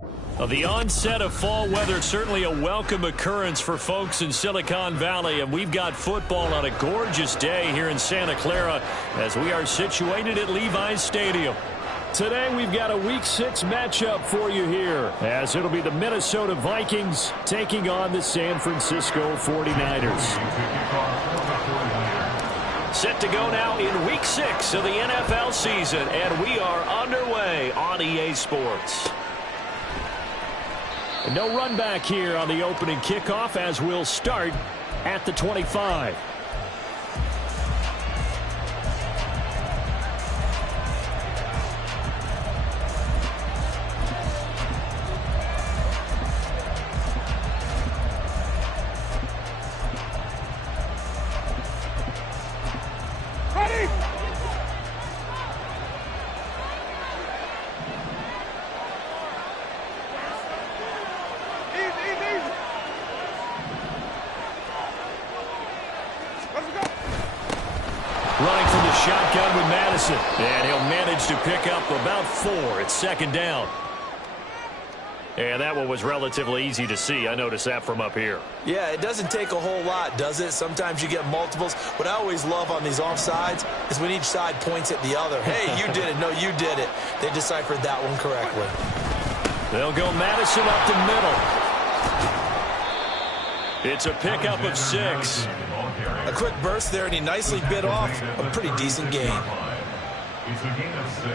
Well, the onset of fall weather, certainly a welcome occurrence for folks in Silicon Valley, and we've got football on a gorgeous day here in Santa Clara as we are situated at Levi's Stadium. Today we've got a Week 6 matchup for you here, as it'll be the Minnesota Vikings taking on the San Francisco 49ers. Set to go now in Week 6 of the NFL season, and we are underway on EA Sports. No run back here on the opening kickoff as we'll start at the 25. Running from the shotgun with Madison. And he'll manage to pick up about 4. It's second down. And that one was relatively easy to see. I noticed that from up here. Yeah, it doesn't take a whole lot, does it? Sometimes you get multiples. What I always love on these offsides is when each side points at the other. Hey, you did it. No, you did it. They deciphered that one correctly. They'll go Madison up the middle. It's a pickup of 6. A quick burst there, and he nicely bit off a pretty decent gain. It's a gain of 6.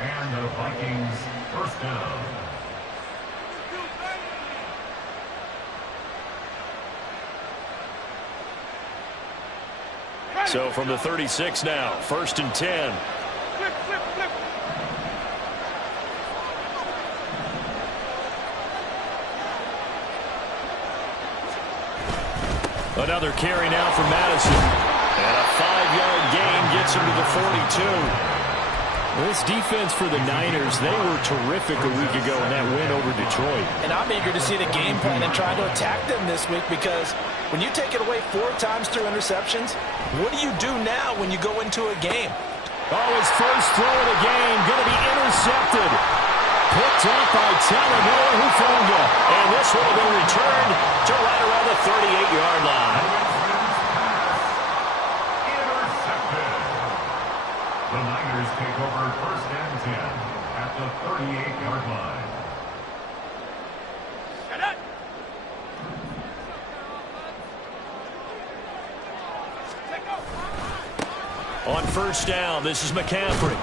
And the Vikings first down. So from the 36 now, 1st and 10. Another carry now for Madison. And a 5-yard gain gets him to the 42. This defense for the Niners, they were terrific a week ago in that win over Detroit. And I'm eager to see the game plan and try to attack them this week, because when you take it away 4 times through interceptions, what do you do now when you go into a game? Oh, his first throw of the game going to be intercepted. Picked up by Talavera Hufanga. And this will have been returned to right around the 38-yard line. Intercepted. The Niners take over 1st and 10 at the 38-yard line. On 1st down, this is McCaffrey.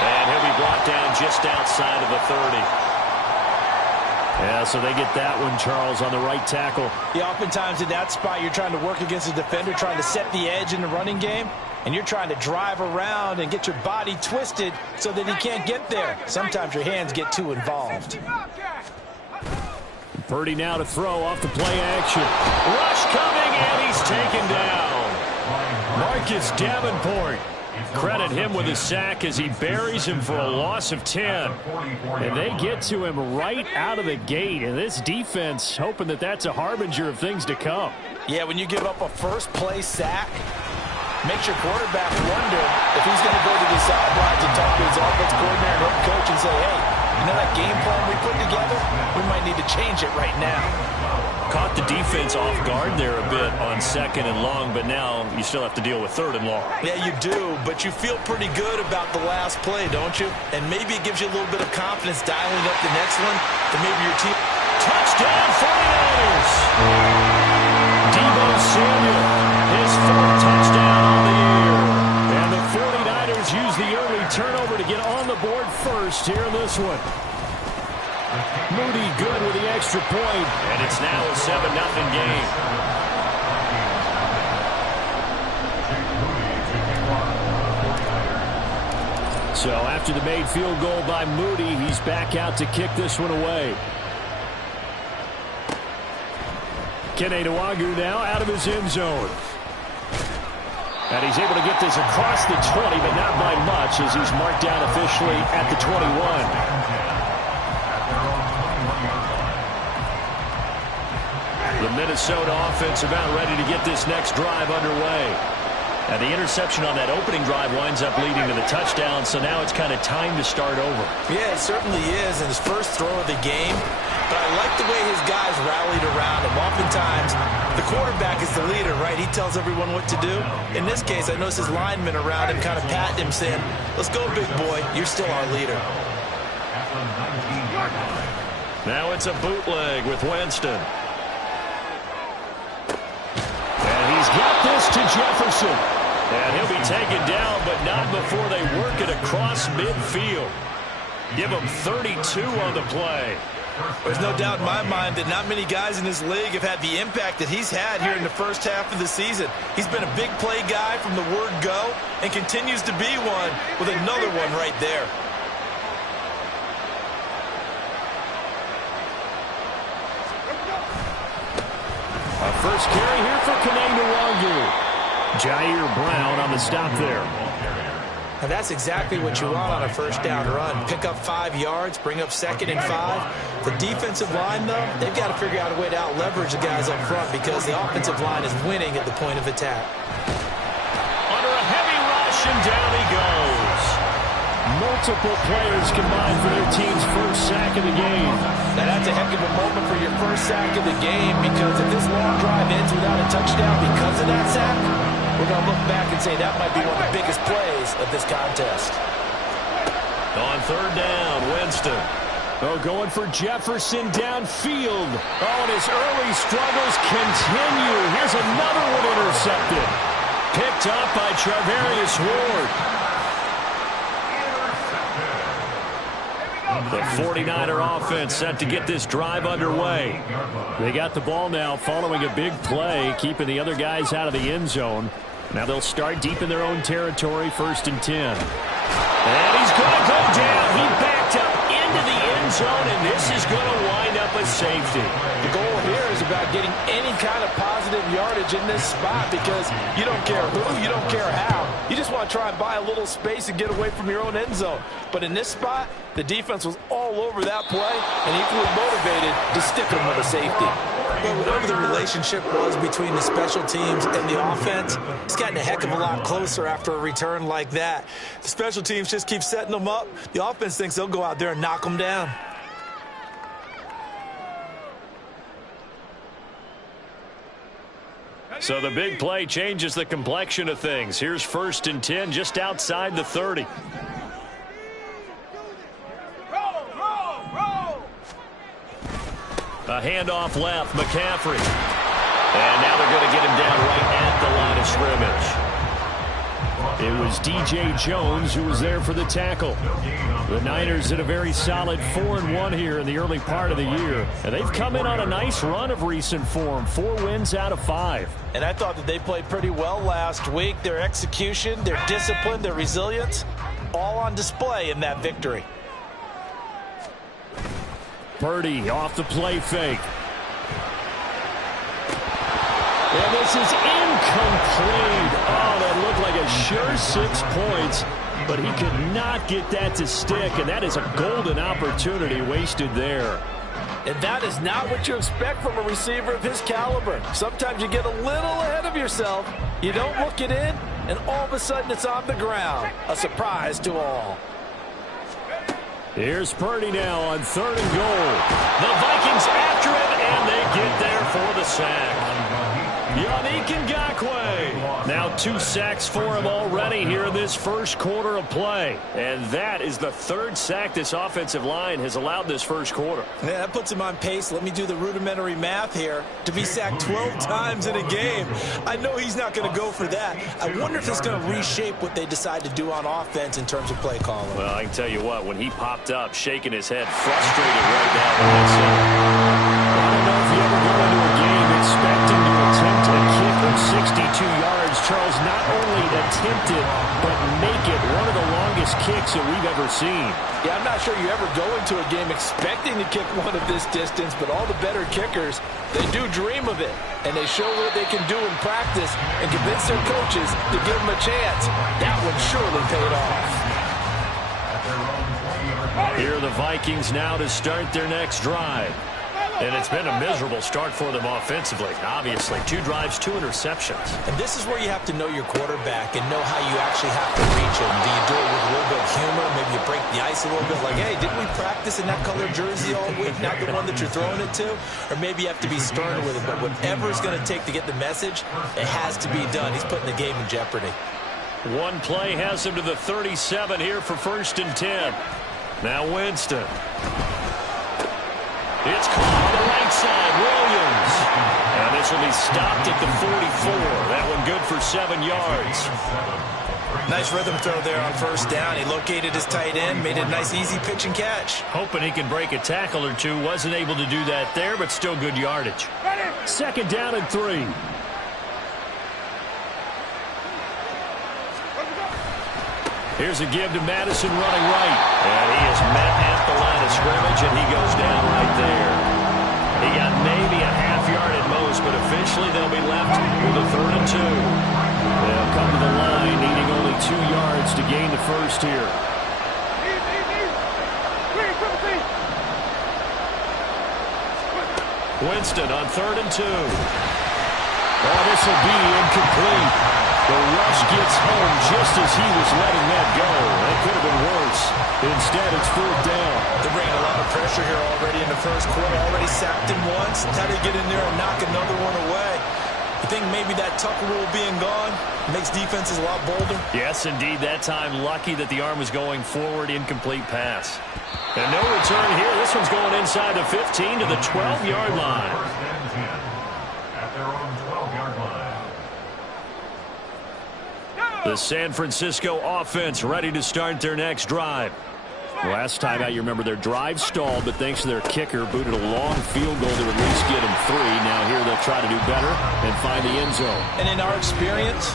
And he'll be brought down just outside of the 30. Yeah, so they get that one, Charles, on the right tackle. Yeah, oftentimes in that spot, you're trying to work against a defender, trying to set the edge in the running game, and you're trying to drive around and get your body twisted so that he can't get there. Sometimes your hands get too involved. Purdy now to throw off the play action. Rush coming, and he's taken down. Marcus Davenport. Credit him with a sack as he buries him for a loss of 10. And they get to him right out of the gate. And this defense hoping that that's a harbinger of things to come. Yeah, when you give up a first-play sack, makes your quarterback wonder if he's going to go to the sidelines and talk to his offense coordinator and head coach and say, hey, you know that game plan we put together? We might need to change it right now. Caught the defense off guard there a bit on 2nd and long, but now you still have to deal with 3rd and long. Yeah, you do, but you feel pretty good about the last play, don't you? And maybe it gives you a little bit of confidence dialing up the next one, and maybe your team. Touchdown 49ers! Deebo Samuel, his 4th touchdown on the year. And the 49ers use the early turnover to get on the board first here in this one. Moody good with the extra point, and it's now a 7-0 game. So after the made field goal by Moody, he's back out to kick this one away. Kene Nwangwu now out of his end zone. And he's able to get this across the 20, but not by much, as he's marked down officially at the 21. The Minnesota offense about ready to get this next drive underway. And the interception on that opening drive winds up leading to the touchdown, so now it's kind of time to start over. Yeah, it certainly is in his first throw of the game. But I like the way his guys rallied around him. Oftentimes, the quarterback is the leader, right? He tells everyone what to do. In this case, I noticed his linemen around him kind of patting him, saying, let's go, big boy. You're still our leader. Now it's a bootleg with Winston. And he's got this to Jefferson. And he'll be taken down, but not before they work it across midfield. Give him 32 on the play. There's no doubt in my mind that not many guys in this league have had the impact that he's had here in the first half of the season. He's been a big play guy from the word go and continues to be one with another one right there. A first carry here for Kane-Nwangu. Jair Brown on the stop there. And that's exactly what you want on a first down run. Pick up 5 yards, bring up 2nd and 5. The defensive line, though, they've got to figure out a way to out-leverage the guys up front because the offensive line is winning at the point of attack. Under a heavy rush, and down he goes. Multiple players combined for their team's first sack of the game. Now, that's a heck of a moment for your first sack of the game because if this long drive ends without a touchdown because of that sack, we're going to look back and say that might be one of the biggest plays of this contest. On third down, Winston. Oh, going for Jefferson downfield. Oh, and his early struggles continue. Here's another one intercepted. Picked up by Charvarius Ward. The 49er offense set to get this drive underway. They got the ball now following a big play, keeping the other guys out of the end zone. Now they'll start deep in their own territory, 1st and 10. And he's going to go down. He backed up into the end zone, and this is going to wind up a safety. The goal here is about getting any kind of positive yardage in this spot because you don't care who, you don't care how. You just want to try and buy a little space and get away from your own end zone. But in this spot, the defense was all over that play and equally motivated to stick them with a safety. But whatever the relationship was between the special teams and the offense, it's gotten a heck of a lot closer after a return like that. The special teams just keep setting them up. The offense thinks they'll go out there and knock them down. So the big play changes the complexion of things. Here's 1st and 10 just outside the 30. A handoff left, McCaffrey. And now they're going to get him down right at the line of scrimmage. It was D.J. Jones who was there for the tackle. The Niners did a very solid 4-1 here in the early part of the year. And they've come in on a nice run of recent form. 4 wins out of 5. And I thought that they played pretty well last week. Their execution, their discipline, their resilience, all on display in that victory. Purdy off the play fake. And this is incomplete. Oh, that looked like a sure 6 points, but he could not get that to stick, and that is a golden opportunity wasted there. And that is not what you expect from a receiver of his caliber. Sometimes you get a little ahead of yourself, you don't look it in, and all of a sudden it's on the ground. A surprise to all. Here's Purdy now on 3rd and goal. The Vikings after him, and they get there for the sack. Yannick Ngakoue. Now 2 sacks for him already here in this first quarter of play. And that is the 3rd sack this offensive line has allowed this first quarter. Yeah, that puts him on pace. Let me do the rudimentary math here. To be sacked 12 times in a game, I know he's not going to go for that. I wonder if it's going to reshape what they decide to do on offense in terms of play calling. Well, I can tell you what, when he popped up, shaking his head, frustrated right now. I don't know if you ever go into a game expecting to attempt a kick of 62 yards. Charles not only attempted, but make it one of the longest kicks that we've ever seen. Yeah, I'm not sure you ever go into a game expecting to kick one of this distance, but all the better kickers, they do dream of it, and they show what they can do in practice and convince their coaches to give them a chance. That one surely paid off. Here are the Vikings now to start their next drive. And it's been a miserable start for them offensively, obviously. 2 drives, 2 interceptions. And this is where you have to know your quarterback and know how you actually have to reach him. Do you do it with a little bit of humor? Maybe you break the ice a little bit like, hey, didn't we practice in that color jersey all week, not the one that you're throwing it to? Or maybe you have to be stern with it. But whatever it's going to take to get the message, it has to be done. He's putting the game in jeopardy. One play has him to the 37 here for 1st and 10. Now Winston. It's caught on the right side. Williams. And this will be stopped at the 44. That one good for 7 yards. Nice rhythm throw there on 1st down. He located his tight end, made it a nice easy pitch and catch. Hoping he can break a tackle or two. Wasn't able to do that there, but still good yardage. 2nd down and 3. Here's a give to Madison running right. And he is met at the line of scrimmage, and he goes down right there. He got maybe a half yard at most, but officially they'll be left with a 3rd and 2. They'll come to the line, needing only 2 yards to gain the first here. Winston on 3rd and 2. Oh, this will be incomplete. The rush gets home just as he was letting that go. That could have been worse. Instead, it's 4th down. They're bringing a lot of pressure here already in the 1st quarter. Already sacked him once. How do they get in there and knock another one away? You think maybe that Tucker rule being gone makes defenses a lot bolder? Yes, indeed. That time, lucky that the arm was going forward. Incomplete pass. And no return here. This one's going inside the 15 to the 12-yard line. 1st and 10 at their own 12-yard line. The San Francisco offense ready to start their next drive. Last time out, you remember their drive stalled, but thanks to their kicker, booted a long field goal to at least get them 3. Now here they'll try to do better and find the end zone. And in our experience,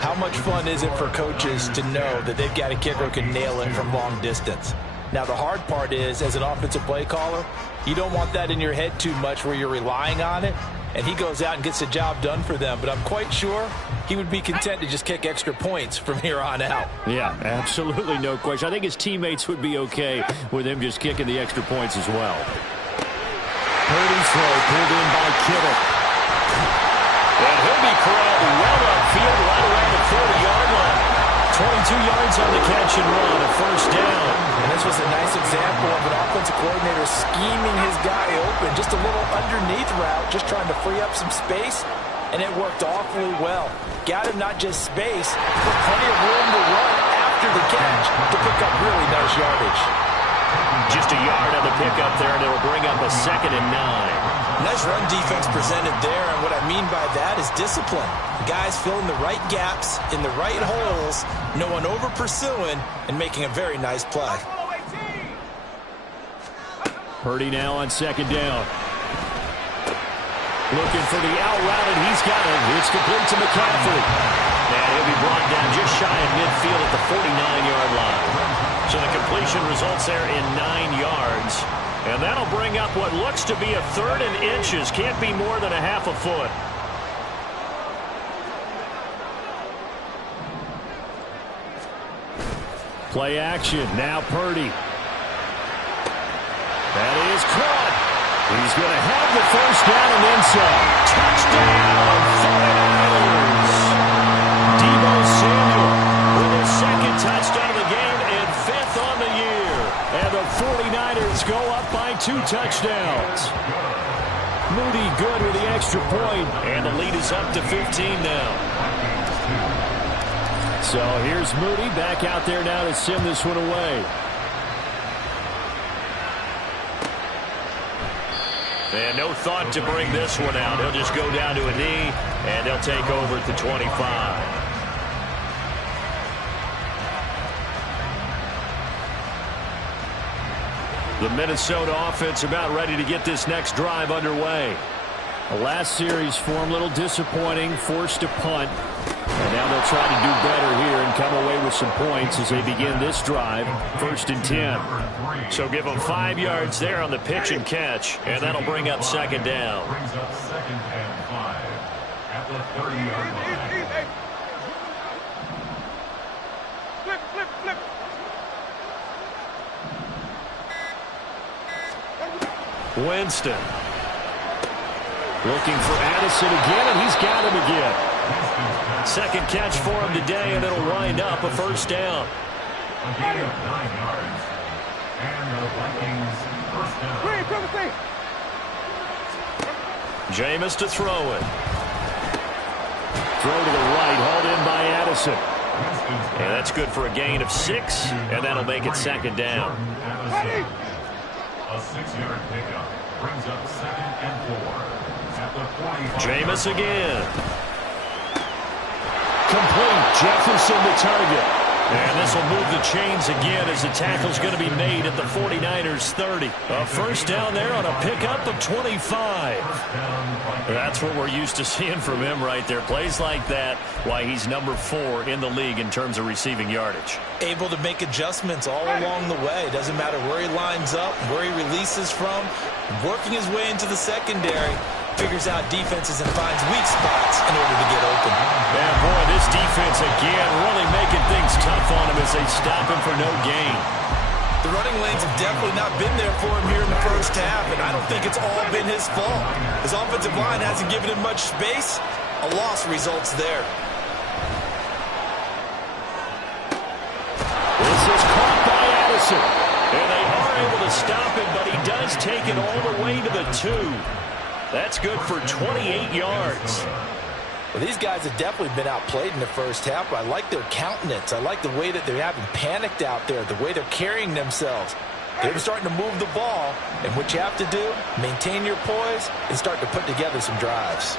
how much fun is it for coaches to know that they've got a kicker who can nail it from long distance? Now, the hard part is, as an offensive play caller, you don't want that in your head too much where you're relying on it, and he goes out and gets the job done for them. But I'm quite sure he would be content to just kick extra points from here on out. Yeah, absolutely no question. I think his teammates would be okay with him just kicking the extra points as well. Purdy's throw pulled in by Kittle. And he'll be corralled well upfield right around the 40-yard line. 22 yards on the catch and run, a 1st down. And this was a nice example of an offensive coordinator scheming his guy open. Just a little underneath route, just trying to free up some space, and it worked awfully well. Got him not just space, but plenty of room to run after the catch to pick up really nice yardage. Just a yard on the pickup there, and it'll bring up a 2nd and 9. Nice run defense presented there, and what I mean by that is discipline. Guys filling the right gaps in the right holes, no one over pursuing, and making a very nice play. Purdy now on 2nd down. Looking for the out route, and he's got it. It's complete to McCaffrey. And he'll be brought down just shy of midfield at the 49-yard line. So the completion results there in 9 yards. And that'll bring up what looks to be a 3rd and inches. Can't be more than a half a foot. Play action. Now Purdy. That is caught. He's going to have the 1st down and then some. Touchdown, 49ers. Deebo Samuel with his 2nd touchdown of the game and 5th on the year. And the 49ers go up by 2 touchdowns. Moody good with the extra point, and the lead is up to 15 now. So here's Moody back out there now to sim this one away. And no thought to bring this one out. He'll just go down to a knee, and they'll take over at the 25. The Minnesota offense about ready to get this next drive underway. The last series for them a little disappointing, forced to punt. And now they'll try to do better here and come away with some points as they begin this drive, 1st and 10. So give them 5 yards there on the pitch and catch, and that'll bring up 2nd down. Brings up 2nd and 5 at the 30-yard line. Winston. Looking for Addison again, and he's got him again. Second catch for him today, and it'll wind up a first down. A gain of 9 yards. And the Vikings first down. Jameis to throw it. Throw to the right, hauled in by Addison. And that's good for a gain of 6, and that'll make it second down. A 6-yard pickup brings up 2nd and 4. At the 45. Jameis again. Complete. Jefferson the target. And this will move the chains again as the tackle's going to be made at the 49ers 30. A first down there on a pickup of 25. That's what we're used to seeing from him right there. Plays like that, why he's number 4 in the league in terms of receiving yardage. Able to make adjustments all along the way. Doesn't matter where he lines up, where he releases from. Working his way into the secondary. Figures out defenses and finds weak spots in order to get open. Man, boy, this defense again really making things tough on him as they stop him for no gain. The running lanes have definitely not been there for him here in the first half, and I don't think it's all been his fault. His offensive line hasn't given him much space. A loss results there. This is caught by Addison. And they are able to stop him, but he does take it all the way to the 2. That's good for 28 yards. Well, these guys have definitely been outplayed in the first half, but I like their countenance. I like the way that they're having panicked out there, the way they're carrying themselves. They're starting to move the ball, and what you have to do, maintain your poise and start to put together some drives.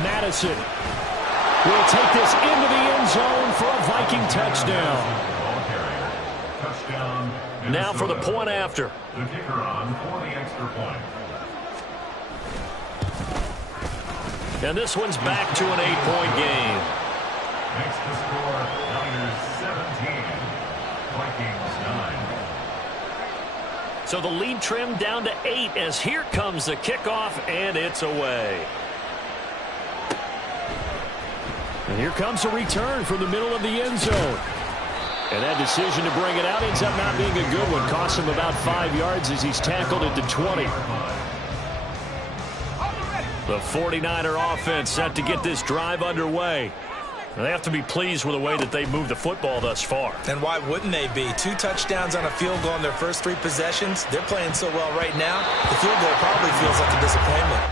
Madison will take this into the end zone for a Viking touchdown. Now for the point after. The kicker on for the extra point. And this one's back to an 8-point game. Makes the score Niners 17, Vikings 9. So the lead trimmed down to 8 as here comes the kickoff, and it's away. And here comes a return from the middle of the end zone. And that decision to bring it out ends up not being a good one. Costs him about 5 yards as he's tackled at the 20. The 49er offense set to get this drive underway. They have to be pleased with the way that they moved the football thus far. And why wouldn't they be? 2 touchdowns on a field goal in their first 3 possessions. They're playing so well right now, the field goal probably feels like a disappointment.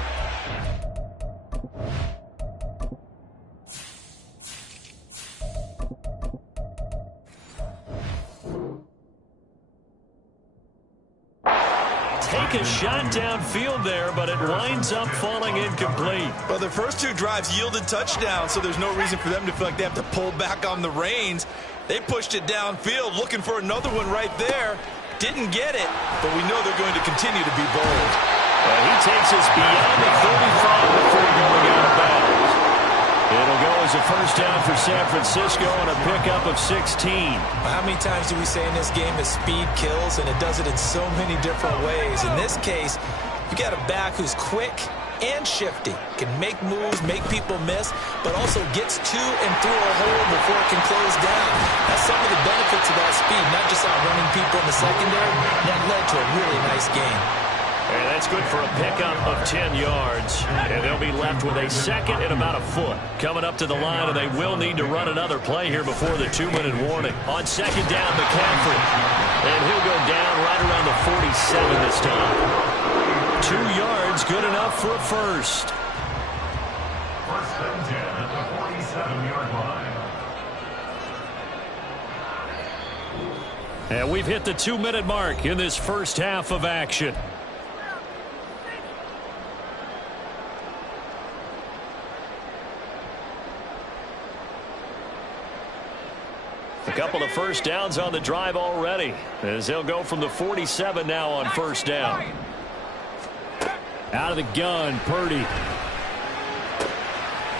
Take a shot downfield there, but it winds up falling incomplete. Well, their first 2 drives yielded touchdowns, so there's no reason for them to feel like they have to pull back on the reins. They pushed it downfield, looking for another one right there. Didn't get it, but we know they're going to continue to be bold. He takes us beyond the 35 before going out of bounds. It'll go as a first down for San Francisco on a pickup of 16. How many times do we say in this game that speed kills, and it does it in so many different ways? In this case, you got a back who's quick and shifty, can make moves, make people miss, but also gets to and through a hole before it can close down. That's some of the benefits of that speed, not just outrunning people in the secondary. That led to a really nice game. And that's good for a pickup of 10 yards. And they'll be left with a second and about a foot. Coming up to the line, and they will need to run another play here before the 2-minute warning. On second down, McCaffrey. And he'll go down right around the 47 this time. 2 yards, good enough for a first. First and 10 at the 47-yard line. And we've hit the 2-minute mark in this first half of action. A couple of first downs on the drive already, as they'll go from the 47 now on first down. Out of the gun, Purdy.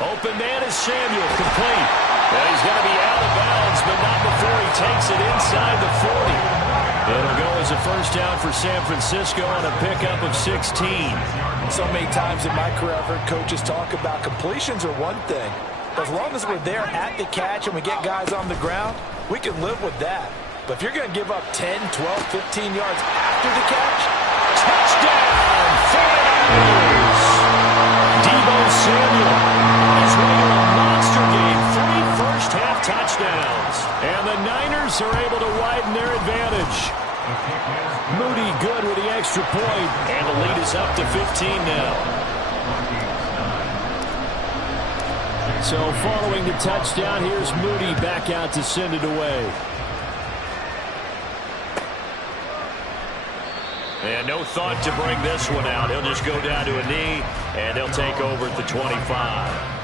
Open man is Samuel, complete. And he's going to be out of bounds, but not before he takes it inside the 40. It'll go as a first down for San Francisco on a pickup of 16. So many times in my career I've heard coaches talk about completions are one thing. As long as we're there at the catch and we get guys on the ground, we can live with that. But if you're going to give up 10, 12, 15 yards after the catch, touchdown, 49ers! Saints are able to widen their advantage. Moody good with the extra point, and the lead is up to 15 now. So following the touchdown, here's Moody back out to send it away. And no thought to bring this one out. He'll just go down to a knee, and he'll take over at the 25.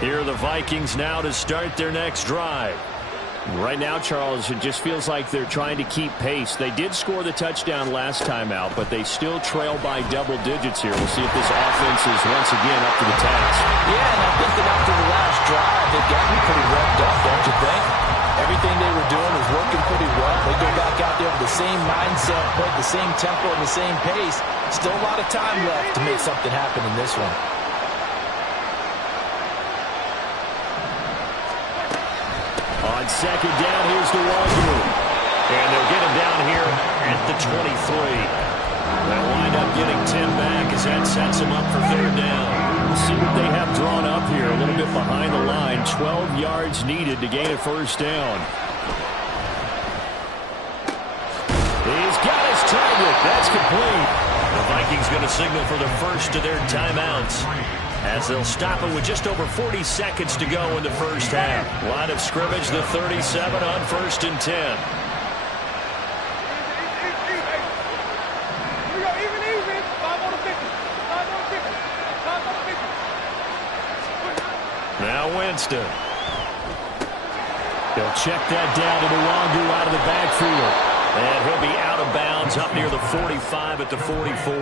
Here are the Vikings now to start their next drive. Right now, Charles, it just feels like they're trying to keep pace. They did score the touchdown last time out, but they still trail by double digits here. We'll see if this offense is once again up to the task. Yeah, and I think that after the last drive, they've gotten pretty revved up, don't you think? Everything they were doing was working pretty well. They go back out there with the same mindset, but the same tempo and the same pace. Still a lot of time left to make something happen in this one. On second down, here's the Wazoo. And they'll get him down here at the 23. They'll wind up getting 10 back as that sets them up for third down. Let's see what they have drawn up here. A little bit behind the line. 12 yards needed to gain a first down. He's got his target. That's complete. The Vikings going to signal for the first of their timeouts, as they'll stop it with just over 40 seconds to go in the first half. Line of scrimmage, the 37 on 1st and 10. Now Winston. They'll check that down to Nwangu out of the backfield. And he'll be out of bounds up near the 45 at the 44.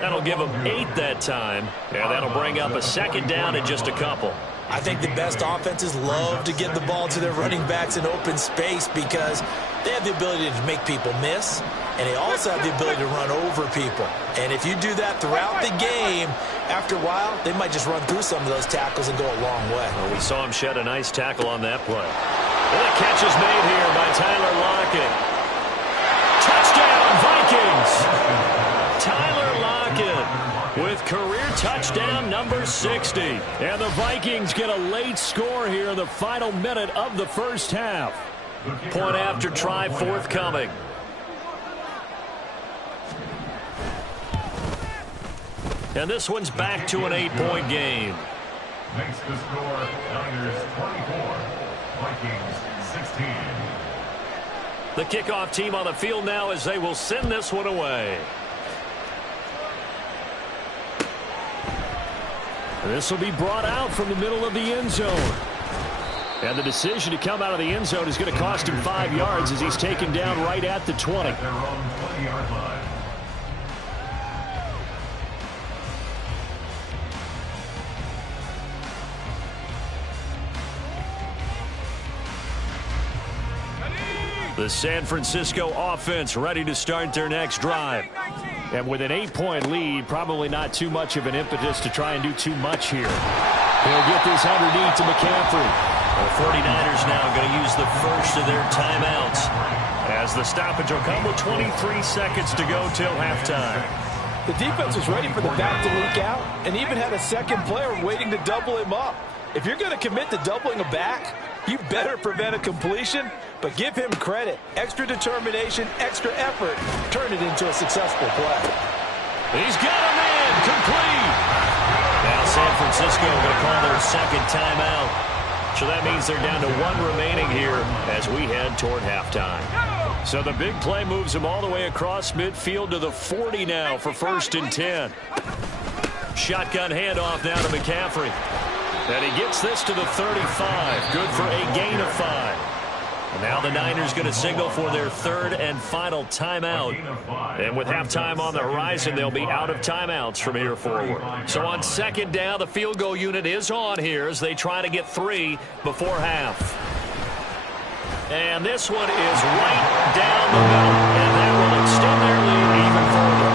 That'll give them 8 that time, and that'll bring up a second down in just a couple. I think the best offenses love to give the ball to their running backs in open space because they have the ability to make people miss, and they also have the ability to run over people. And if you do that throughout the game, after a while, they might just run through some of those tackles and go a long way. Well, we saw him shed a nice tackle on that play. And the catch is made here by Tyler Lockett. Touchdown, Vikings! Tyler Lockett with career touchdown number 60. And the Vikings get a late score here in the final minute of the first half. Point after try forthcoming. And this one's back to an 8-point game. Makes the score Niners 24, Vikings 16. The kickoff team on the field now as they will send this one away. This will be brought out from the middle of the end zone. And the decision to come out of the end zone is going to cost him 5 yards as he's taken down right at the 20. At their own 20-yard line. The San Francisco offense ready to start their next drive. And with an 8-point lead, probably not too much of an impetus to try and do too much here. They'll get this underneath to McCaffrey. The 49ers now going to use the first of their timeouts, as the stoppage will come with 23 seconds to go till halftime. The defense was ready for the back to leak out and even had a second player waiting to double him up. If you're going to commit to doubling a back, you better prevent a completion, but give him credit. Extra determination, extra effort, turn it into a successful play. He's got a man complete. Now San Francisco going to call their second timeout. So that means they're down to 1 remaining here as we head toward halftime. So the big play moves them all the way across midfield to the 40 now for 1st and 10. Shotgun handoff now to McCaffrey. And he gets this to the 35. Good for a gain of 5. And now the Niners going to signal for their 3rd and final timeout. And with halftime on the horizon, they'll be out of timeouts from here forward. So on 2nd down, the field goal unit is on here as they try to get 3 before half. And this one is right down the middle. And that will extend their lead even further.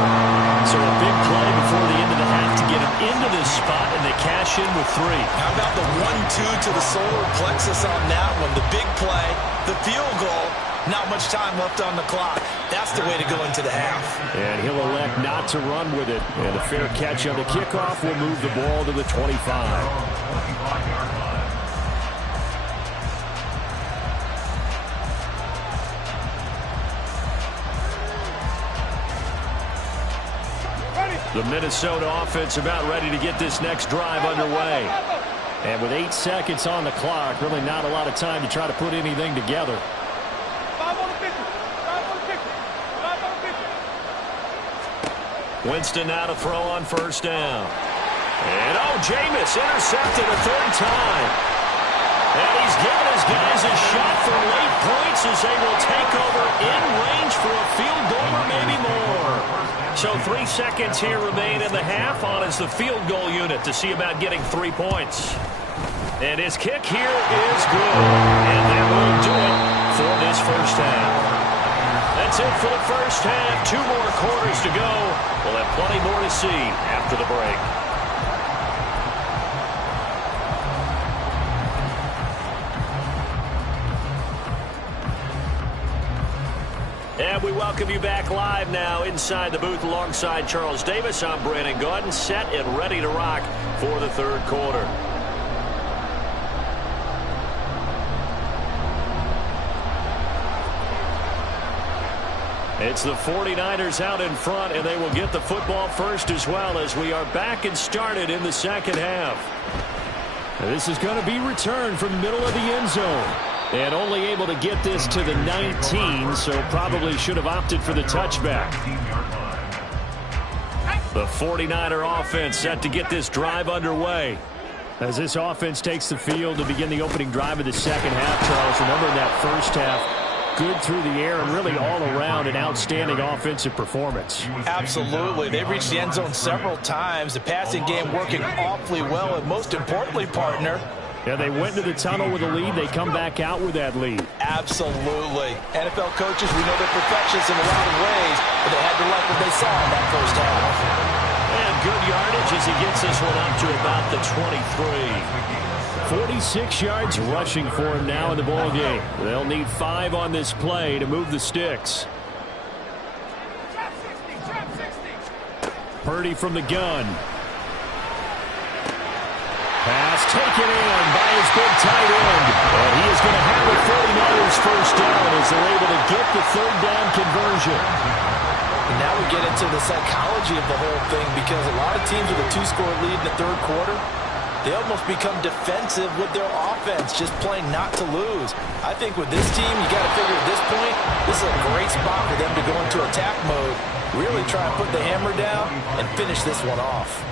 So a big play before the end of the half to get them into this spot, and they cash in with 3. How about the 1-2 to the solar plexus on that one? The big play, the field goal, not much time left on the clock. That's the way to go into the half. And he'll elect not to run with it. And a fair catch on the kickoff will move the ball to the 25. The Minnesota offense about ready to get this next drive underway. And with 8 seconds on the clock, really not a lot of time to try to put anything together. Winston now to throw on first down. And Jameis intercepted a third time. And he's giving his guys a shot for late points as they will take over in range for a field goal or maybe more. So 3 seconds here remain in the half. On is the field goal unit to see about getting 3 points. And his kick here is good. And that will do it for this first half. That's it for the first half. 2 more quarters to go. We'll have plenty more to see after the break. And we welcome you back live now inside the booth alongside Charles Davis. I'm Brandon Gaudin, set and ready to rock for the third quarter. It's the 49ers out in front, and they will get the football first as well as we are back and started in the second half. This is going to be returned from the middle of the end zone. And only able to get this to the 19, so probably should have opted for the touchback. The 49er offense set to get this drive underway. As this offense takes the field to begin the opening drive of the second half, Charles, remember in that first half, good through the air and really all around an outstanding offensive performance. Absolutely. They reached the end zone several times. The passing game working awfully well, and most importantly, partner, yeah, they went into the tunnel with a lead. They come back out with that lead. Absolutely. NFL coaches, we know they're perfectionists in a lot of ways, but they had to like what they saw in that first half. And good yardage as he gets this one up to about the 23. 46 yards rushing for him now in the ball game. They'll need 5 on this play to move the sticks. Purdy from the gun. Pass taken in by his big tight end. And he is going to have the 49ers first down as they're able to get the third down conversion. And now we get into the psychology of the whole thing, because a lot of teams with a 2-score lead in the third quarter, they almost become defensive with their offense, just playing not to lose. I think with this team, you got to figure at this point, this is a great spot for them to go into attack mode, really try and put the hammer down and finish this one off.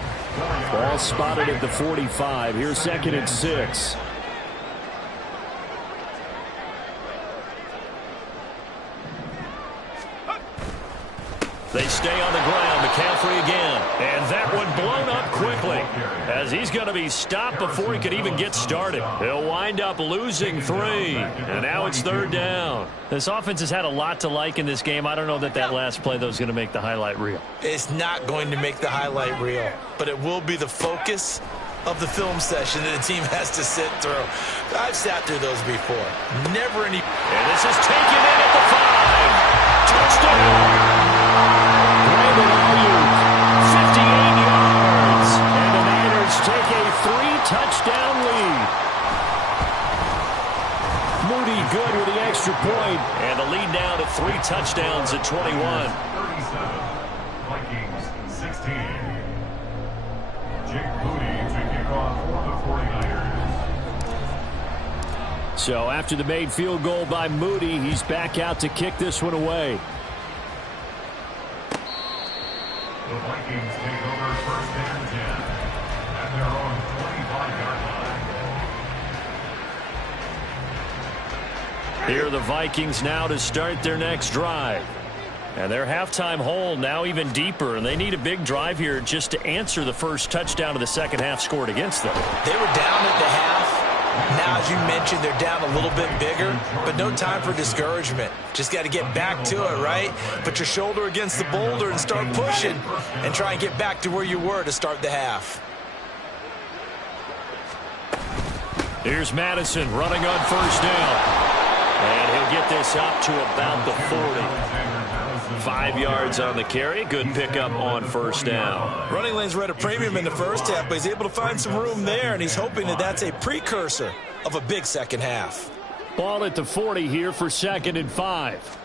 Ball spotted at the 45. Here's 2nd and 6. They stay on the ground. McCaffrey again. And that one blown up quickly as he's going to be stopped before he could even get started. He'll wind up losing 3. And now it's 3rd down. This offense has had a lot to like in this game. I don't know that last play, though, is going to make the highlight reel. It's not going to make the highlight reel, but it will be the focus of the film session that the team has to sit through. I've sat through those before. Never any. And this is taken in at the 5. Touchdown. 58 yards. And the Niners take a 3-touchdown lead. Moody good with the extra point. And the lead now to 3 touchdowns at 21. 37. Vikings 16. Jake Moody to kick off for the 49ers. So after the made field goal by Moody, he's back out to kick this one away. The Vikings take over 1st and 10 at their own 25-yard line. Here are the Vikings now to start their next drive. And their halftime hole now even deeper, and they need a big drive here just to answer the first touchdown of the second half scored against them. They were down at the half. Now, as you mentioned, they're down a little bit bigger, but no time for discouragement. Just got to get back to it, right? Put your shoulder against the boulder and start pushing and try and get back to where you were to start the half. Here's Madison running on first down. And he'll get this up to about the 40. 5 yards on the carry. Good pickup on first down. Running lanes were at a premium in the first half, but he's able to find some room there, and he's hoping that that's a precursor of a big second half. Ball at the 40 here for 2nd and 5.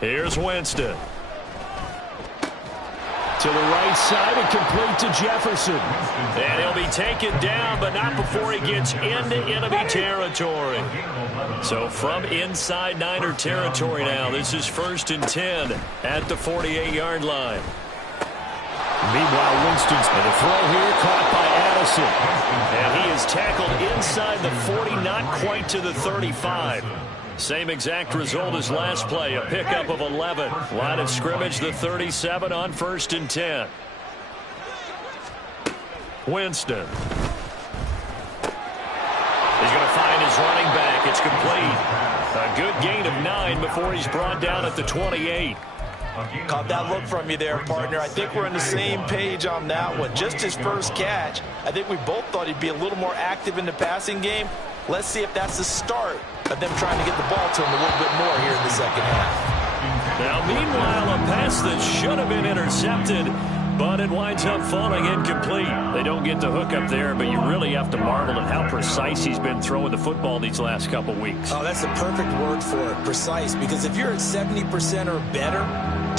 Here's Winston. To the right side and complete to Jefferson. And he'll be taken down, but not before he gets into enemy territory. So from inside Niner territory now, this is 1st and 10 at the 48-yard line. Meanwhile, Winston's and the throw here caught by Addison. And he is tackled inside the 40, not quite to the 35. Same exact result as last play, a pickup of 11. Line of scrimmage, the 37 on 1st and 10. Winston. He's going to find his running back. It's complete. A good gain of 9 before he's brought down at the 28. Caught that look from you there, partner. I think we're on the same page on that one. Just his first catch. I think we both thought he'd be a little more active in the passing game. Let's see if that's the start of them trying to get the ball to him a little bit more here in the second half. Now, meanwhile, a pass that should have been intercepted, but it winds up falling incomplete. They don't get the hook up there, but you really have to marvel at how precise he's been throwing the football these last couple weeks. Oh, that's the perfect word for it, precise, because if you're at 70% or better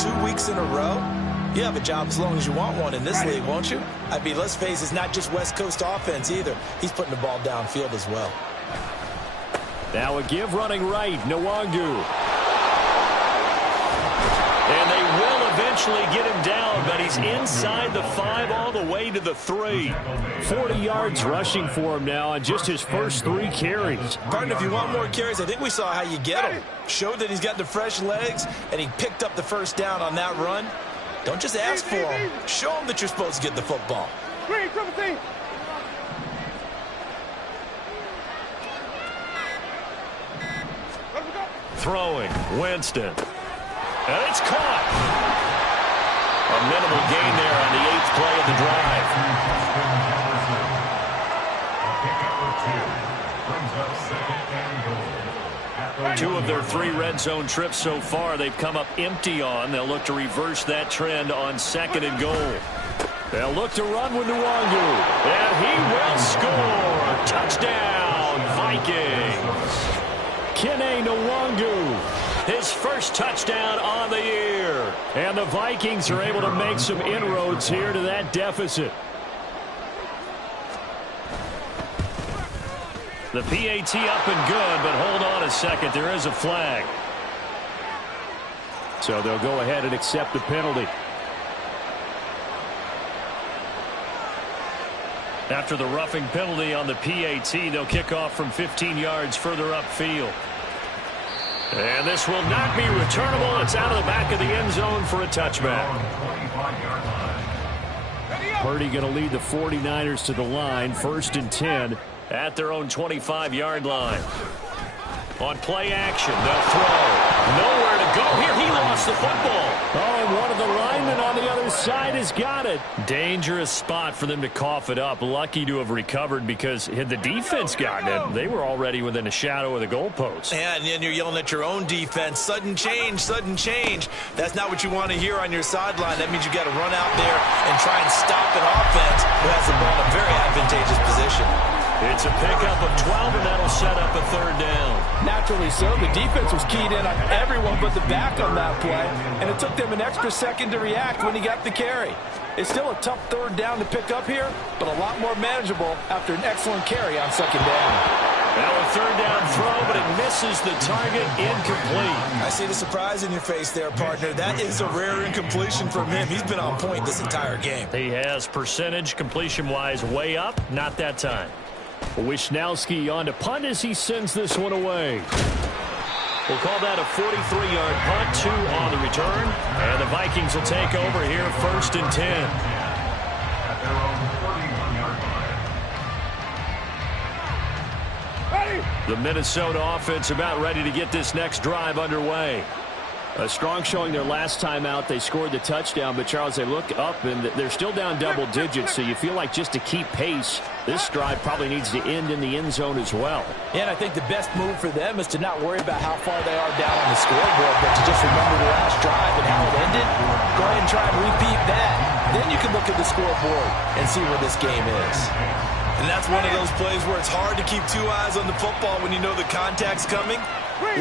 2 weeks in a row, you have a job as long as you want one in this league, won't you? I mean, let's face it, it's not just West Coast offense either. He's putting the ball downfield as well. Now a give running right, Nwangu. And they will eventually get him down, but he's inside the 5 all the way to the 3. 40 yards rushing for him now on just his first 3 carries. Partner, if you want more carries, I think we saw how you get him. Showed that he's got the fresh legs, and he picked up the first down on that run. Don't just ask for him. Show him that you're supposed to get the football. Throwing, Winston. And it's caught. A minimal gain there on the 8th play of the drive. 2 of their 3 red zone trips so far they've come up empty on. They'll look to reverse that trend on 2nd and goal. They'll look to run with Nwangu. And he will score. Touchdown, Vikings. Kene Nwangu, his first touchdown on the year. And the Vikings are able to make some inroads here to that deficit. The PAT up and good, but hold on a second. There is a flag. So they'll go ahead and accept the penalty. After the roughing penalty on the PAT, they'll kick off from 15 yards further upfield. And this will not be returnable. It's out of the back of the end zone for a touchback. Purdy going to lead the 49ers to the line, 1st and 10 at their own 25-yard line. On play action, they'll throw. Nowhere to go here. He lost the football. Oh, and one of the linemen on the other side has got it. Dangerous spot for them to cough it up. Lucky to have recovered because had the defense gotten it, they were already within a shadow of the goalpost. Yeah, and then you're yelling at your own defense. Sudden change, sudden change. That's not what you want to hear on your sideline. That means you've got to run out there and try and stop an offense who has the ball in a very advantageous position. It's a pickup of 12, and that'll set up a 3rd down. Naturally so. The defense was keyed in on everyone but the back on that play, and it took them an extra second to react when he got the carry. It's still a tough 3rd down to pick up here, but a lot more manageable after an excellent carry on 2nd down. Now a 3rd down throw, but it misses the target, incomplete. I see the surprise in your face there, partner. That is a rare incompletion from him. He's been on point this entire game. He has percentage completion-wise way up, not that time. Wisnowski on to punt as he sends this one away. We'll call that a 43-yard punt, 2 on the return. And the Vikings will take over here, 1st and 10. At their own 41-yard line. The Minnesota offense about ready to get this next drive underway. A strong showing their last time out. They scored the touchdown, but Charles, they look up and they're still down double digits, so you feel like just to keep pace, this drive probably needs to end in the end zone as well. Yeah, and I think the best move for them is to not worry about how far they are down on the scoreboard, but to just remember the last drive and how it ended. Go ahead and try and repeat that. Then you can look at the scoreboard and see where this game is. And that's one of those plays where it's hard to keep two eyes on the football when you know the contact's coming,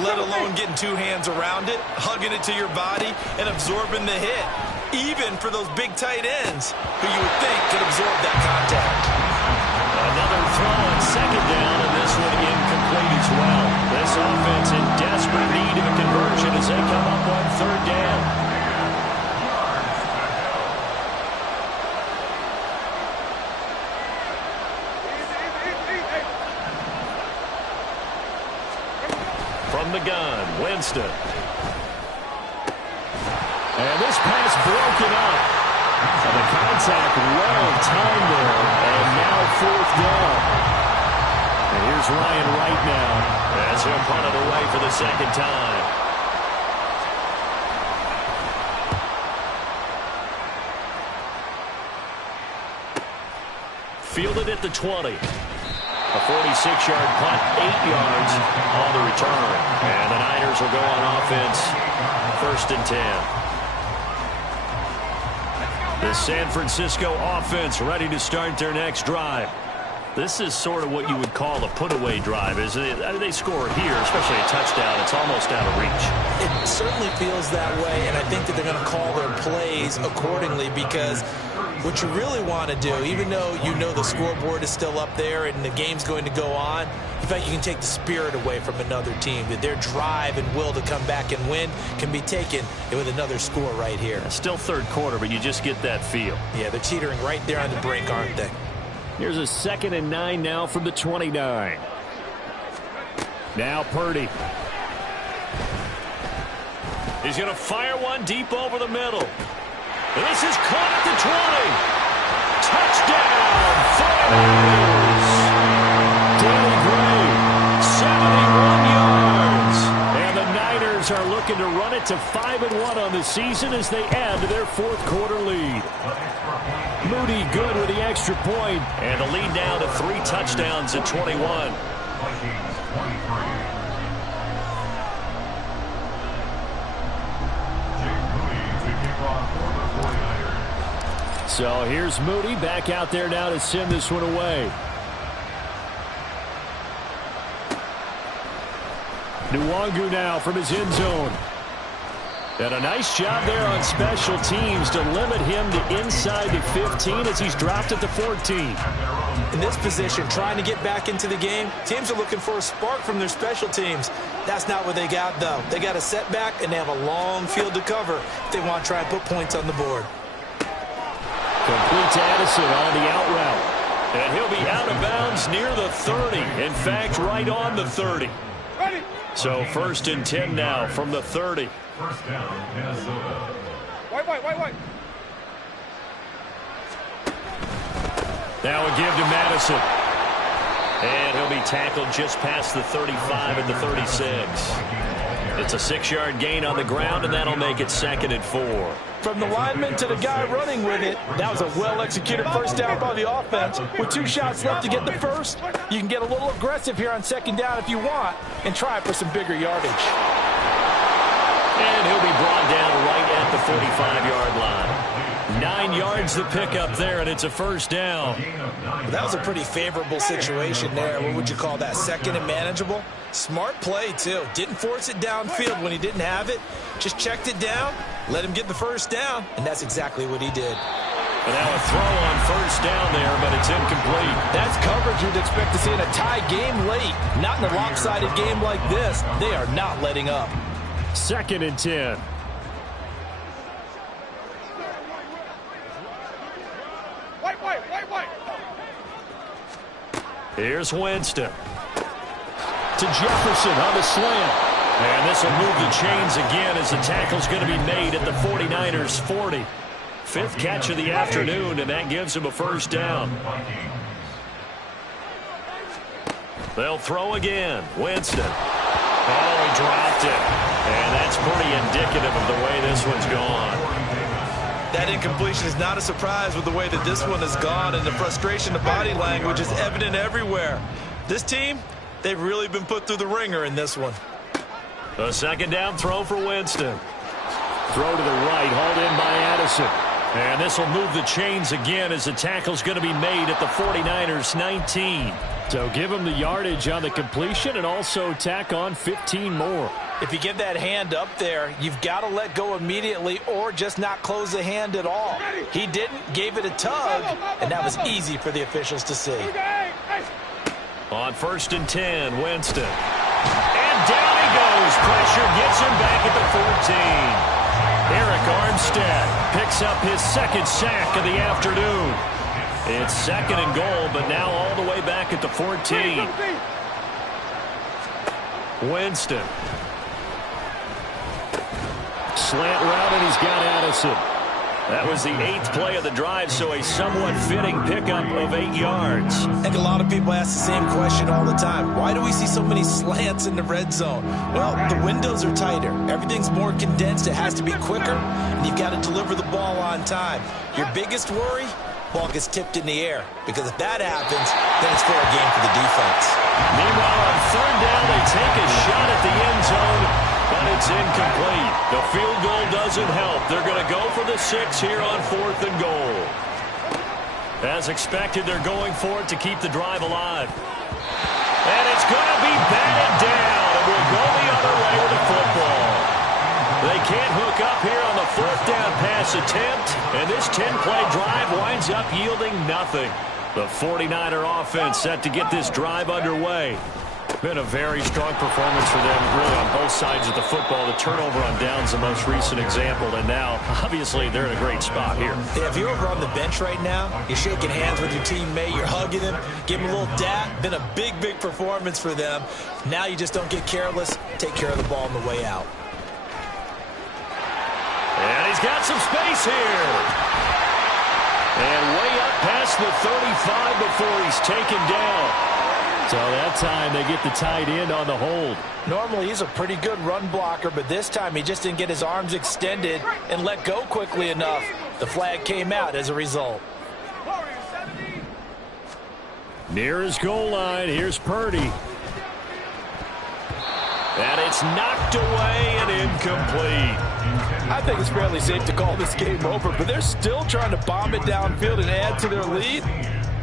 let alone getting two hands around it, hugging it to your body, and absorbing the hit, even for those big tight ends who you would think could absorb that contact. Another throw on second down, and this one incomplete as well. This offense in desperate need of a conversion as they come up on third down. From the gun, Winston. And this pass broken up. And the contact well timed there. And now fourth down. And here's Ryan right now as he'll punt it away for the second time. Fielded at the 20. A 46-yard punt, 8 yards on the return. And the Niners will go on offense, 1st and 10. The San Francisco offense ready to start their next drive. This is sort of what you would call a put-away drive, isn't it? They score here, especially a touchdown. It's almost out of reach. It certainly feels that way, and I think that they're going to call their plays accordingly because what you really want to do, even though you know the scoreboard is still up there and the game's going to go on, in fact, you can take the spirit away from another team. That their drive and will to come back and win can be taken with another score right here. Still third quarter, but you just get that feel. Yeah, they're teetering right there on the brink, aren't they? Here's a 2nd and 9 now from the 29. Now Purdy. He's going to fire one deep over the middle. And this is caught at the 20. Touchdown, 41 yards. And the Niners are looking to run it to 5-1 on the season as they add to their fourth quarter lead. Moody good with the extra point. And the lead now to 3 touchdowns at 21. So here's Moody back out there now to send this one away. Nwangu now from his end zone. And a nice job there on special teams to limit him to inside the 15 as he's dropped at the 14. In this position, trying to get back into the game, teams are looking for a spark from their special teams. That's not what they got, though. They got a setback, and they have a long field to cover if they want to try and put points on the board. Complete to Addison on the out route. And he'll be out of bounds near the 30. In fact, right on the 30. So 1st and 10 now from the 30. First down, Minnesota. White. Now a give to Madison. And he'll be tackled just past the 35 and the 36. It's a 6-yard gain on the ground, and that'll make it 2nd and 4. From the lineman to the guy running with it, that was a well-executed first down by the offense. With 2 shots left to get the first, you can get a little aggressive here on 2nd down if you want and try for some bigger yardage. And he'll be brought down right at the 45-yard line. 9 yards to pick up there, and it's a first down. That was a pretty favorable situation there. What would you call that? 2nd and manageable? Smart play, too. Didn't force it downfield when he didn't have it. Just checked it down, let him get the first down, and that's exactly what he did. And now a throw on first down there, but it's incomplete. That's coverage you'd expect to see in a tie game late. Not in a lopsided game like this. They are not letting up. 2nd and 10. White. Here's Winston. To Jefferson on the slant. And this will move the chains again as the tackle's going to be made at the 49ers 40. 5th catch of the afternoon, and that gives him a first down. They'll throw again. Winston. Oh, he dropped it. And that's pretty indicative of the way this one's gone. That incompletion is not a surprise with the way that this one has gone, and the frustration of body language is evident everywhere. This team, they've really been put through the ringer in this one. A second down throw for Winston. Throw to the right, hauled in by Addison. And this will move the chains again as the tackle's going to be made at the 49ers 19. So give them the yardage on the completion and also tack on 15 more. If you give that hand up there, you've got to let go immediately or just not close the hand at all. He didn't, gave it a tug, and that was easy for the officials to see. On 1st and 10, Winston. And down he goes. Pressure gets him back at the 14. Eric Armstead picks up his second sack of the afternoon. It's 2nd and goal, but now all the way back at the 14. Winston. Slant route, and he's got Addison. That was the 8th play of the drive, so a somewhat fitting pickup of 8 yards. I think a lot of people ask the same question all the time. Why do we see so many slants in the red zone? Well, the windows are tighter. Everything's more condensed. It has to be quicker, and you've got to deliver the ball on time. Your biggest worry? Ball gets tipped in the air, because if that happens, then it's fair game for the defense. Meanwhile, on 3rd down, they take a shot at the end zone, but it's incomplete. The field goal doesn't help. They're going to go for the 6 here on 4th and goal. As expected, they're going for it to keep the drive alive. And it's going to be batted down, and we'll go the other way with the football. They can't hook up here on the 4th down pass attempt, and this 10-play drive winds up yielding nothing. The 49er offense set to get this drive underway. Been a very strong performance for them, really, on both sides of the football. The turnover on downs the most recent example, and now, obviously, they're in a great spot here. Yeah, if you're over on the bench right now, you're shaking hands with your teammate, you're hugging him, giving him a little dap. Been a big, big performance for them. Now you just don't get careless. Take care of the ball on the way out. And he's got some space here. And way up past the 35 before he's taken down. So that time they get the tight end on the hold. Normally he's a pretty good run blocker, but this time he just didn't get his arms extended and let go quickly enough. The flag came out as a result. Near his goal line, here's Purdy. And it's knocked away and incomplete. I think it's fairly safe to call this game over, but they're still trying to bomb it downfield and add to their lead.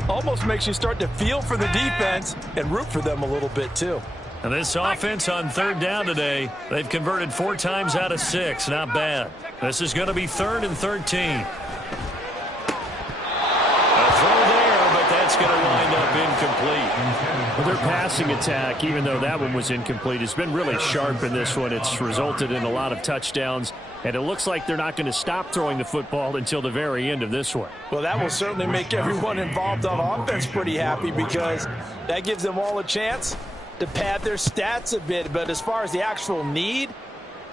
Almost makes you start to feel for the defense and root for them a little bit, too. And this offense on 3rd down today, they've converted 4 times out of 6. Not bad. This is going to be 3rd and 13. A throw there, but that's going to wind up incomplete. Well, their passing attack, even though that one was incomplete, has been really sharp in this one. It's resulted in a lot of touchdowns. And it looks like they're not going to stop throwing the football until the very end of this one. Well, that will certainly make everyone involved on offense pretty happy, because that gives them all a chance to pad their stats a bit. But as far as the actual need,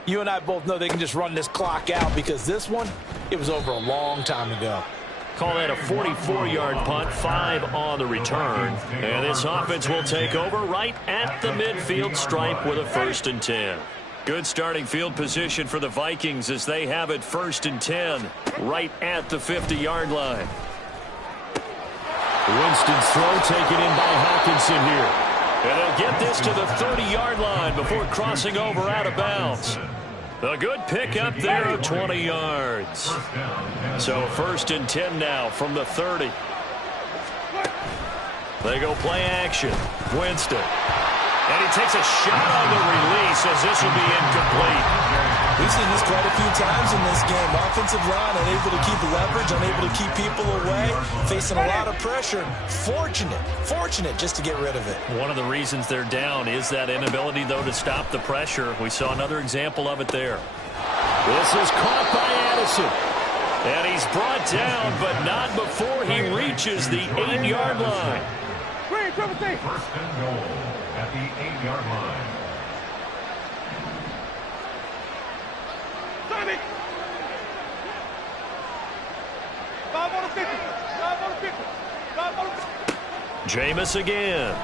you and I both know they can just run this clock out, because this one, it was over a long time ago. Call that a 44-yard punt, 5 on the return. And this offense will take over right at the midfield stripe with a 1st and 10. Good starting field position for the Vikings as they have it 1st and 10 right at the 50-yard line. Winston's throw taken in by Hawkinson here. And they'll get this to the 30-yard line before crossing over out of bounds. A good pickup there of 20 yards. So 1st and 10 now from the 30. They go play action. Winston. And he takes a shot on the release as this will be incomplete. We've seen this quite a few times in this game. Offensive line unable to keep leverage, unable to keep people away, facing a lot of pressure. Fortunate just to get rid of it. One of the reasons they're down is that inability, though, to stop the pressure. We saw another example of it there. This is caught by Addison. And he's brought down, but not before he reaches the 8-yard line. 1st and goal at the 8-yard line. Jameis again.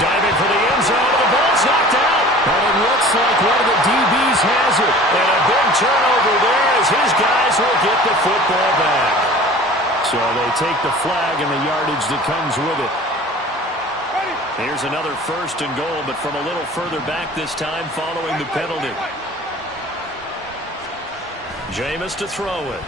Diving for the end zone. The ball Looks like one of the DBs has it. And a big turnover there as his guys will get the football back. So they take the flag and the yardage that comes with it. Here's another 1st and goal, but from a little further back this time following the penalty. Jameis to throw it.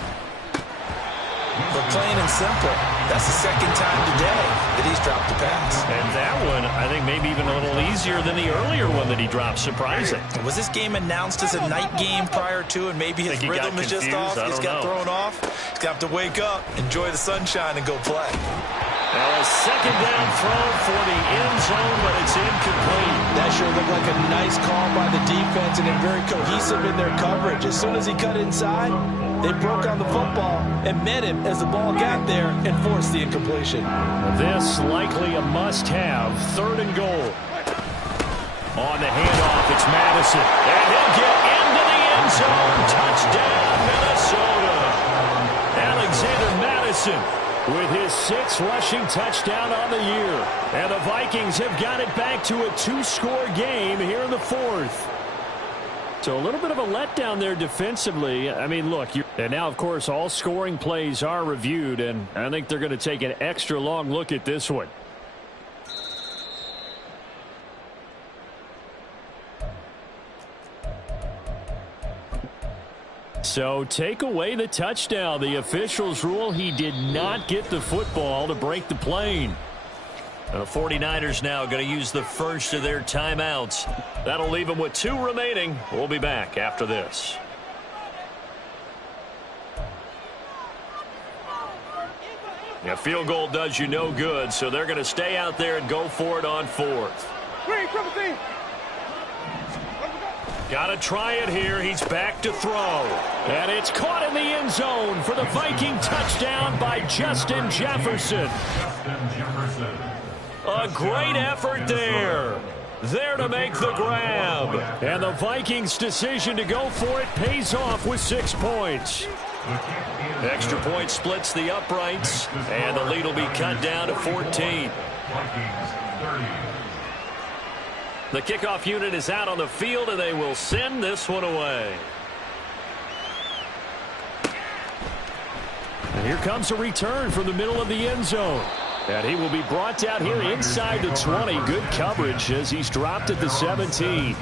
But plain and simple, that's the 2nd time today that he's dropped a pass. And that one, I think, maybe even a little easier than the earlier one that he dropped. Surprising. Was this game announced as a night game prior to, and maybe his rhythm is just off? He's got thrown off. He's got to wake up, enjoy the sunshine, and go play. Now a 2nd down throw for the end zone, but it's incomplete. That sure looked like a nice call by the defense, and they're very cohesive in their coverage. As soon as he cut inside, they broke on the football and met him as the ball got there and forced the incompletion. This likely a must-have. 3rd and goal. On the handoff, it's Madison. And he'll get into the end zone. Touchdown, Minnesota. Alexander Madison with his 6th rushing touchdown on the year. And the Vikings have got it back to a 2-score game here in the 4th. So a little bit of a letdown there defensively. I mean, look, and now, of course, all scoring plays are reviewed, and I think they're going to take an extra long look at this one. So take away the touchdown. The officials rule he did not get the football to break the plane. The 49ers now going to use the first of their timeouts. That'll leave them with 2 remaining. We'll be back after this. A field goal does you no good, so they're going to stay out there and go for it on 4th. Got to try it here. He's back to throw. And it's caught in the end zone for the Viking touchdown by Justin Jefferson. A great effort there. There to make the grab. And the Vikings' decision to go for it pays off with 6 points. Extra point splits the uprights, and the lead will be cut down to 14. The kickoff unit is out on the field, and they will send this one away. And here comes a return from the middle of the end zone. And he will be brought down here inside the 20. Good coverage as he's dropped at the 17.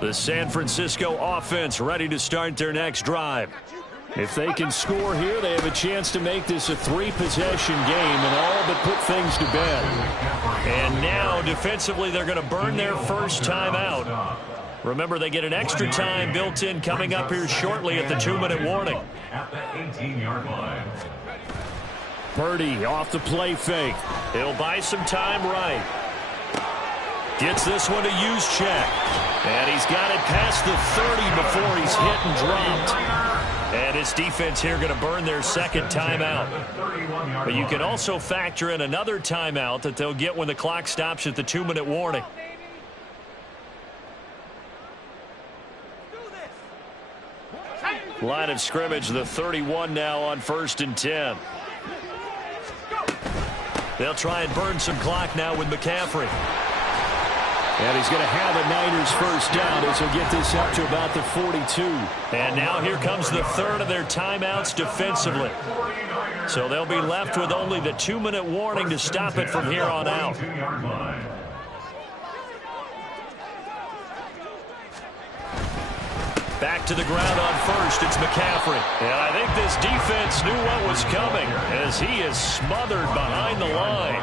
The San Francisco offense ready to start their next drive. If they can score here, they have a chance to make this a 3-possession game and all but put things to bed. And now, defensively, they're going to burn their first timeout. Remember, they get an extra time built in coming up here shortly at the 2-minute warning. At the 18-yard line. Purdy off the play fake. He'll buy some time right. Gets this one to Juszczyk. And he's got it past the 30 before he's hit and dropped. And his defense here going to burn their second timeout. But you can also factor in another timeout that they'll get when the clock stops at the 2-minute warning. Line of scrimmage, the 31 now on 1st and 10. They'll try and burn some clock now with McCaffrey. And he's going to have a Niners first down as he'll get this up to about the 42. And now here comes the third of their timeouts defensively. So they'll be left with only the 2-minute warning to stop it from here on out. Back to the ground on first. It's McCaffrey. And I think this defense knew what was coming as he is smothered behind the line.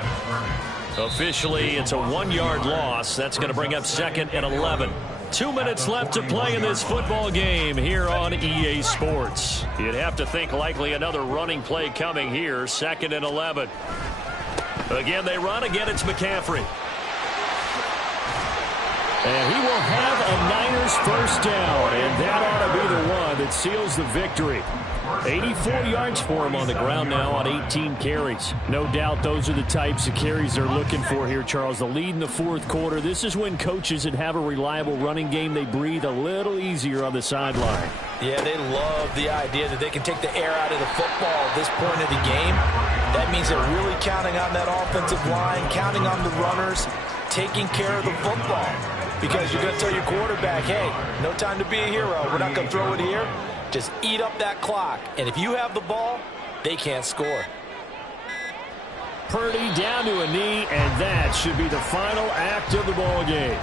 Officially, it's a 1-yard loss. That's going to bring up 2nd and 11. 2 minutes left to play in this football game here on EA Sports. You'd have to think likely another running play coming here. 2nd and 11. Again, they run. Again, it's McCaffrey. And he will have a Niners first down, and that ought to be the one that seals the victory. 84 yards for him on the ground now on 18 carries. No doubt those are the types of carries they're looking for here, Charles. The lead in the fourth quarter. This is when coaches that have a reliable running game, they breathe a little easier on the sideline. Yeah, they love the idea that they can take the air out of the football at this point of the game. That means they're really counting on that offensive line, counting on the runners, taking care of the football. Because you're going to tell your quarterback, hey, no time to be a hero. We're not going to throw it here. Just eat up that clock. And if you have the ball, they can't score. Purdy down to a knee, and that should be the final act of the ball game.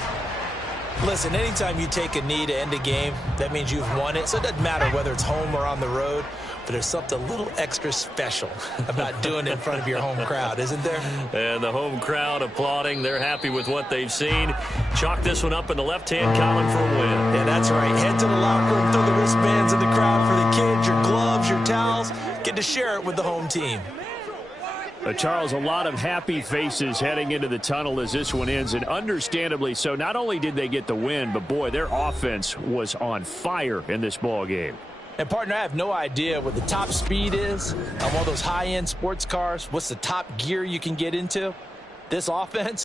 Listen, anytime you take a knee to end a game, that means you've won it. So it doesn't matter whether it's home or on the road, but there's something a little extra special about doing it in front of your home crowd, isn't there? And the home crowd applauding. They're happy with what they've seen. Chalk this one up in the left-hand column for a win. Yeah, that's right. Head to the locker room, throw the wristbands in the crowd for the kids, your gloves, your towels. Get to share it with the home team. Charles, a lot of happy faces heading into the tunnel as this one ends, and understandably so. Not only did they get the win, but, boy, their offense was on fire in this ball game. And, partner, I have no idea what the top speed is on one of those high-end sports cars. What's the top gear you can get into? This offense